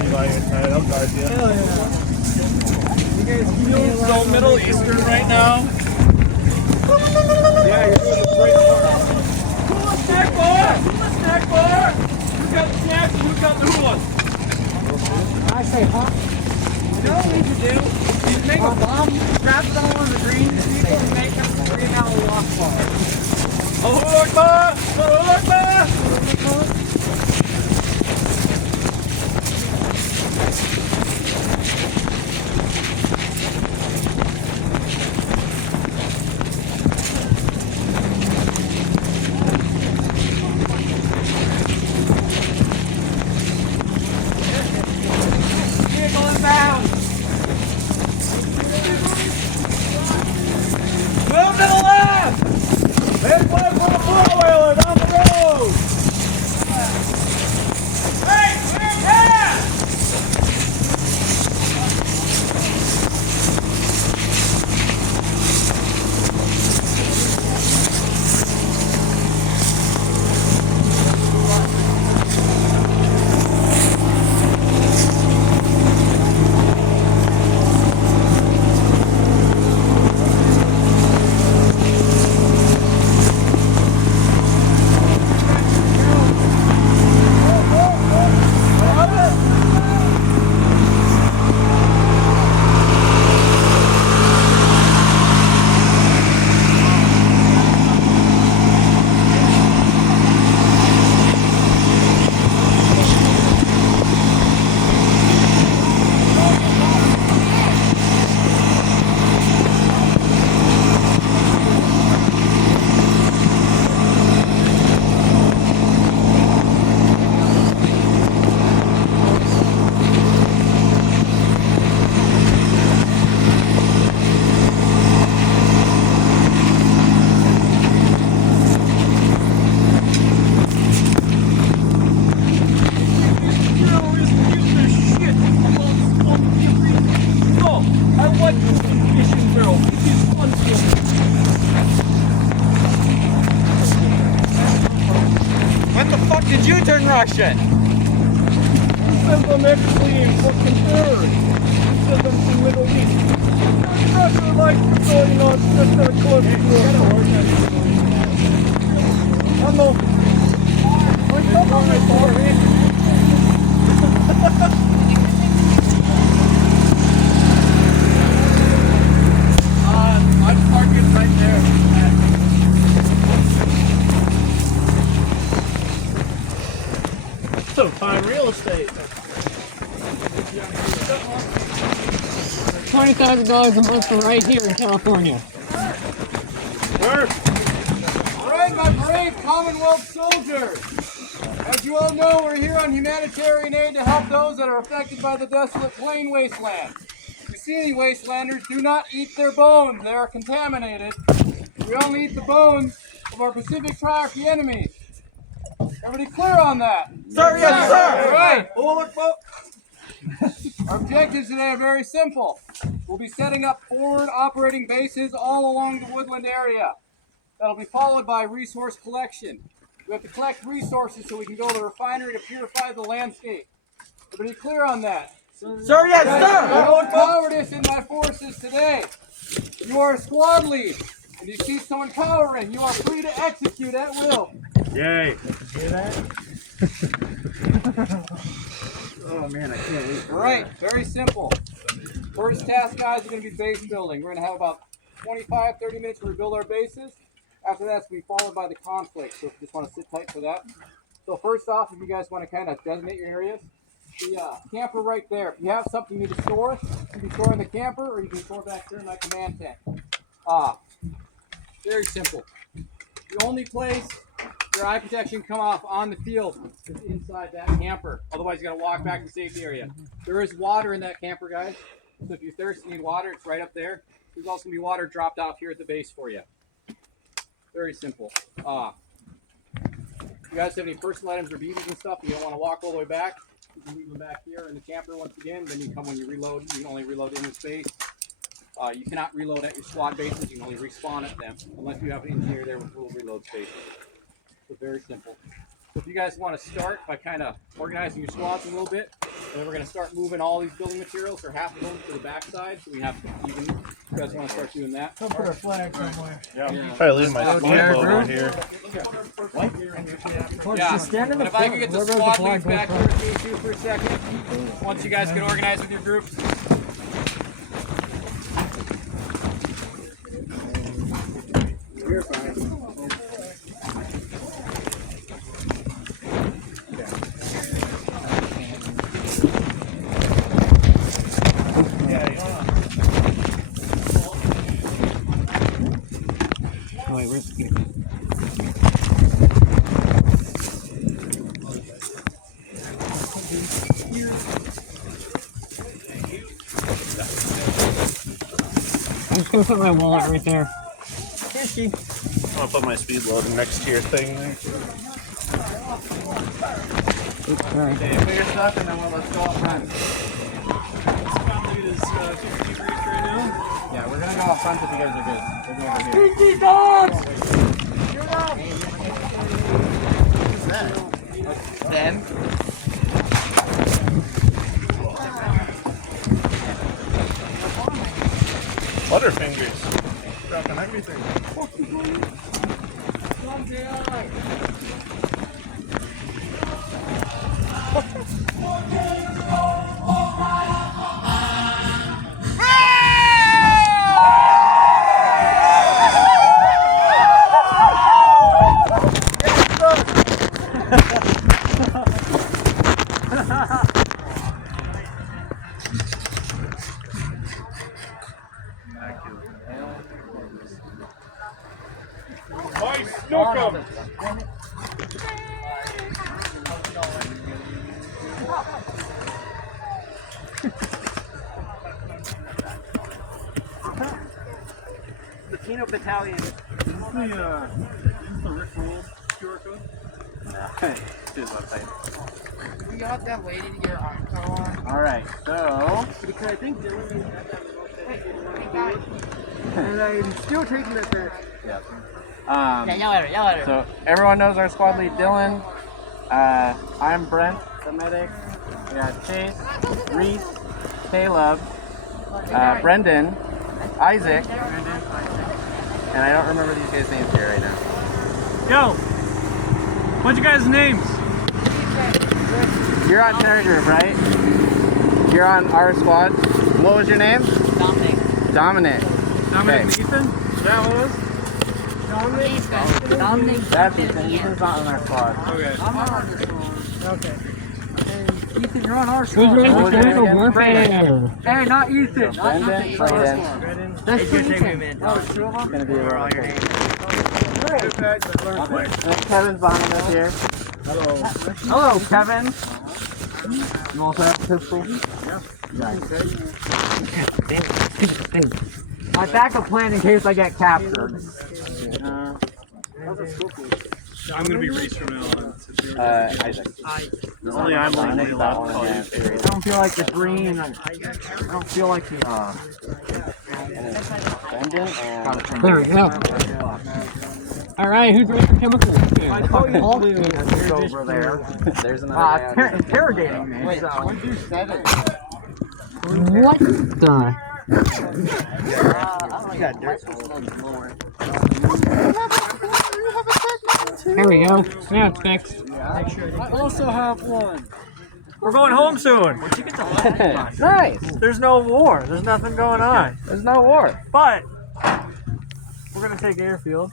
I'll guard you. You guys feeling so Middle Eastern right now? Yeah, you're doing the great part. Hula snack bar! Hula snack bar! Who's got the snacks and who's got the hulas? I say hot. You know what we should do? You make a bomb, wrap it all in the green sheet, and make a 3-hour walk bar. Allahu Akbar! Allahu Akbar! When the fuck did you turn Russian? I'm actually in fucking third. He says I'm from Middle East. Russia like, you know, it's just not close to I'm a... I'm on my bar. I'm parking right there. So fine real estate. $20,000 a month for right here in California. All right, my brave Commonwealth soldiers. As you all know, we're here on humanitarian aid to help those that are affected by the desolate plain wasteland. If you see any wastelanders, do not eat their bones. They are contaminated. We only eat the bones of our Pacific priority enemies. Everybody clear on that? Sir, yes, sir. All right. Our objectives today are very simple. We'll be setting up forward operating bases all along the woodland area. That'll be followed by resource collection. We have to collect resources so we can go to the refinery to purify the landscape. Everybody clear on that? Sir, yes, sir. No cowardice in my forces today. You are a squad lead. And you see someone cowering, you are free to execute at will. Yay. Hear that? Oh man, I can't wait. All right, very simple. First task, guys, is going to be base building. We're going to have about 25-30 minutes to rebuild our bases. After that, it's going to be followed by the conflict. So if you just want to sit tight for that. So first off, if you guys want to kind of designate your areas, the camper right there. If you have something you need to store, you can store in the camper or you can store back there in my command tent. Very simple. The only place your eye protection come off on the field is inside that camper. Otherwise, you got to walk back to the safety area. There is water in that camper, guys. So if you're thirsty and need water, it's right up there. There's also going to be water dropped off here at the base for you. Very simple. If you guys have any personal items or BBs and stuff, you don't want to walk all the way back, you can leave them back here in the camper once again. Then you come when you reload. You can only reload in the space. You cannot reload at your squad bases. You can only respawn at them unless you have an engineer there with little reload spaces. So very simple. So if you guys want to start by kind of organizing your squads a little bit, and then we're going to start moving all these building materials, or half of them, to the backside, so we have even. You guys want to start doing that? Come put a flag somewhere. Yeah. Probably leave my speedboat over here. Yeah. And if I could get the squad leads back here with me too for a second, once you guys get organized with your groups. You're fine. Oh, wait, where's the I'm just gonna put my wallet right there. I'm gonna put my speed loading next to your thing there. Oops, sorry. Okay, put your stuff and then let's go up front. Yeah, we're gonna go up front if you guys are good. We'll go over here. Easy dogs! Then. Butterfingers. Dropping everything. Nice, snook 'em! The Kino Battalion. Is the Rick Roll QR code? We got that lady to get her on. Alright, so. Because I think Dylan had that remote. And I'm still taking it back. Yep. Yeah. So everyone knows our squad lead, Dylan. I'm Brent, the medic. We got Chase, Reese, Caleb, Brendan, Isaac, and I don't remember these guys' names here right now. Yo! What's your guys' names? You're on Terror Group, right? You're on our squad. What was your name? Dominic. Dominic. Dominic Okay. and Ethan? Is that what it was? Dominic. That's Ethan. Ethan's not on our squad. Okay. I'm not on this one. Okay. Ethan, you're on our Who's squad. ready What for was your name survival again? warfare? Hey, not Ethan. Brendan, Brayden. That's Ethan. Gonna be a roll. Good patch, but learn quick. And Kevin's behind us here. Hello, Kevin. You also have a pistol? My backup plan in case I get captured. I'm gonna be Reese from now on. Isaac. Only I'm legally allowed to call you. I don't feel like the green. I don't feel like the Brendan and There we go. Alright, who's ready for chemical warfare? over there. there's another guy. Interrogating me. Wait, so. once you said it. What the? There we go. Now it's fixed. I also have one. We're going home soon. Nice. There's no war. There's nothing going on. There's no war. But we're gonna take airfield.